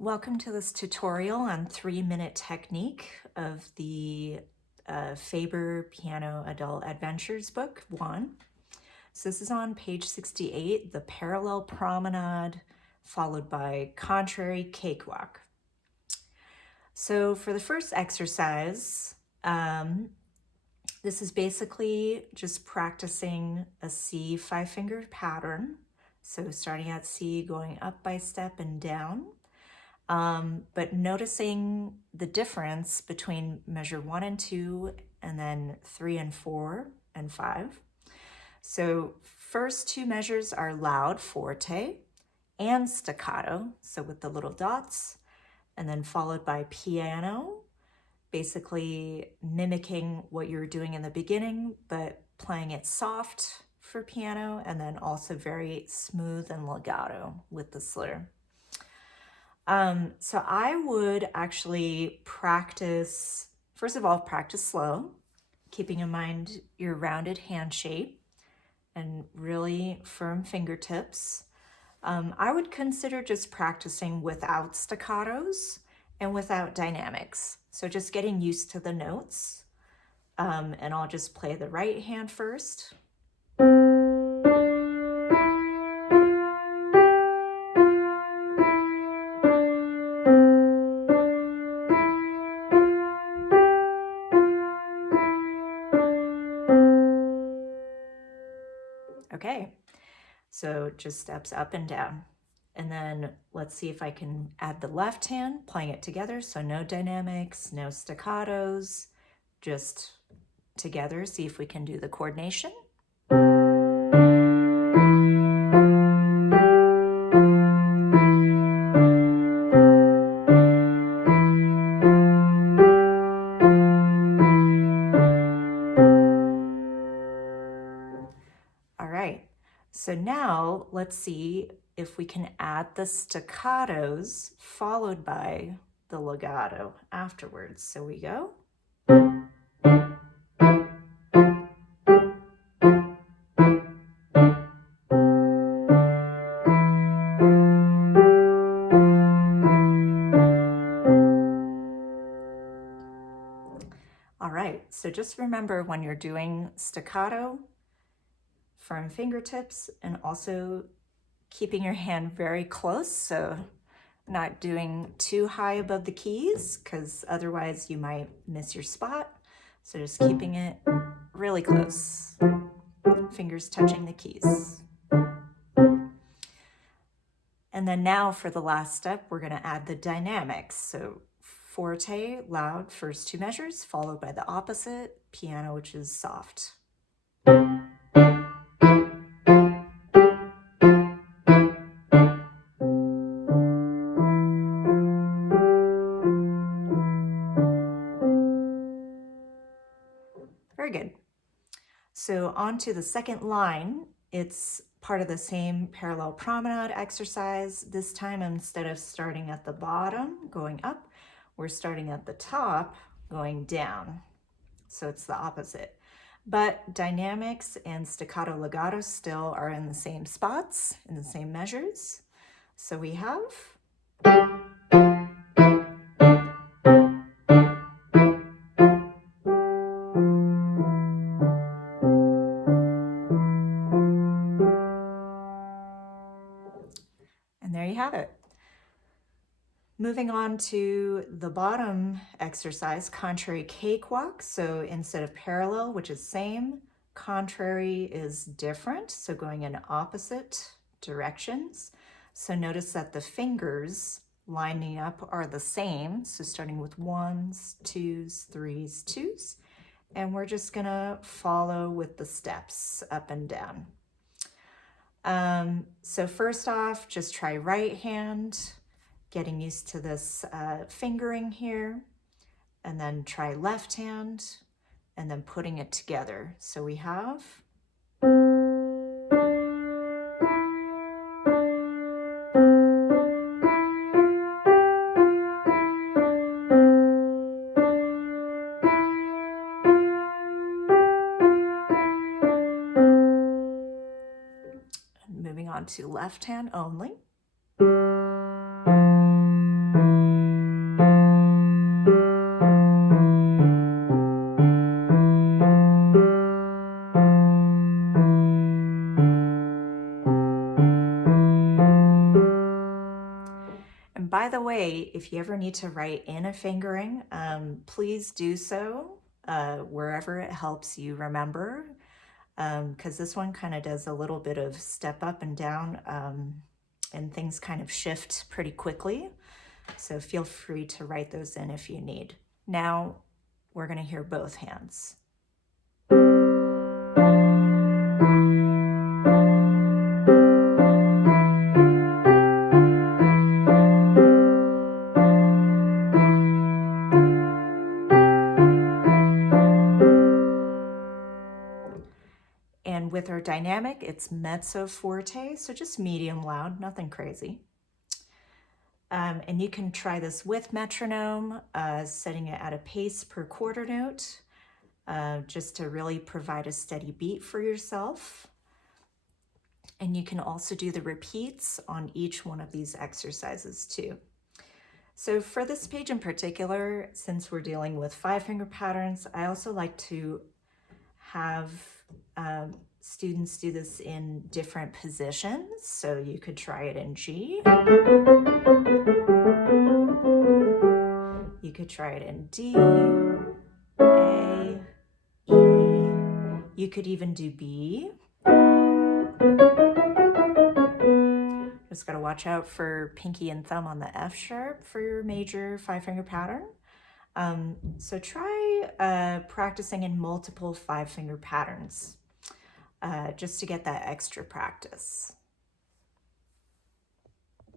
Welcome to this tutorial on 3-minute technique of the Faber Piano Adult Adventures book 1. So this is on page 68, the parallel promenade followed by contrary cakewalk. So for the first exercise, this is basically just practicing a C 5-finger pattern. So starting at C, going up by step and down. But noticing the difference between measure 1 and 2, and then 3 and 4 and 5. So first two measures are loud, forte, and staccato, so with the little dots, and then followed by piano, basically mimicking what you were doing in the beginning, but playing it soft for piano, and then also very smooth and legato with the slur. So I would actually practice, first of all, practice slow, keeping in mind your rounded hand shape and really firm fingertips. I would consider just practicing without staccatos and without dynamics. So just getting used to the notes. And I'll just play the right hand first. Okay, so just steps up and down. And then let's see if I can add the left hand, playing it together. So no dynamics, no staccatos, just together. See if we can do the coordination. All right, so now let's see if we can add the staccatos followed by the legato afterwards. So we go. All right, so just remember when you're doing staccato, firm fingertips, and also keeping your hand very close, so not doing too high above the keys, because otherwise you might miss your spot. So just keeping it really close, fingers touching the keys. And then now for the last step, we're going to add the dynamics. So forte, loud, first two measures, followed by the opposite, piano, which is soft. Very good. So on to the second line. It's part of the same parallel promenade exercise. This time, instead of starting at the bottom, going up, we're starting at the top, going down. So it's the opposite. But dynamics and staccato legato still are in the same spots, in the same measures. So we have... And there you have it. Moving on to the bottom exercise, contrary cakewalk. So instead of parallel, which is same, contrary is different. So going in opposite directions. So notice that the fingers lining up are the same. So starting with 1s, 2s, 3s, 2s. And we're just gonna follow with the steps up and down. So first off, just try right hand, getting used to this fingering here, and then try left hand, and then putting it together. So we have... Moving on to left hand only. by the way, if you ever need to write in a fingering, please do so wherever it helps you remember, because this one kind of does a little bit of step up and down, and things kind of shift pretty quickly. So feel free to write those in if you need. Now we're going to hear both hands. And with our dynamic, it's mezzo forte, so just medium loud, nothing crazy. And you can try this with metronome, setting it at a pace per quarter note, just to really provide a steady beat for yourself. And you can also do the repeats on each one of these exercises too. So for this page in particular, since we're dealing with 5-finger patterns, I also like to have students do this in different positions. So you could try it in G. You could try it in D, A, E. You could even do B. Just got to watch out for pinky and thumb on the F sharp for your major 5-finger pattern. So try practicing in multiple 5-finger patterns just to get that extra practice.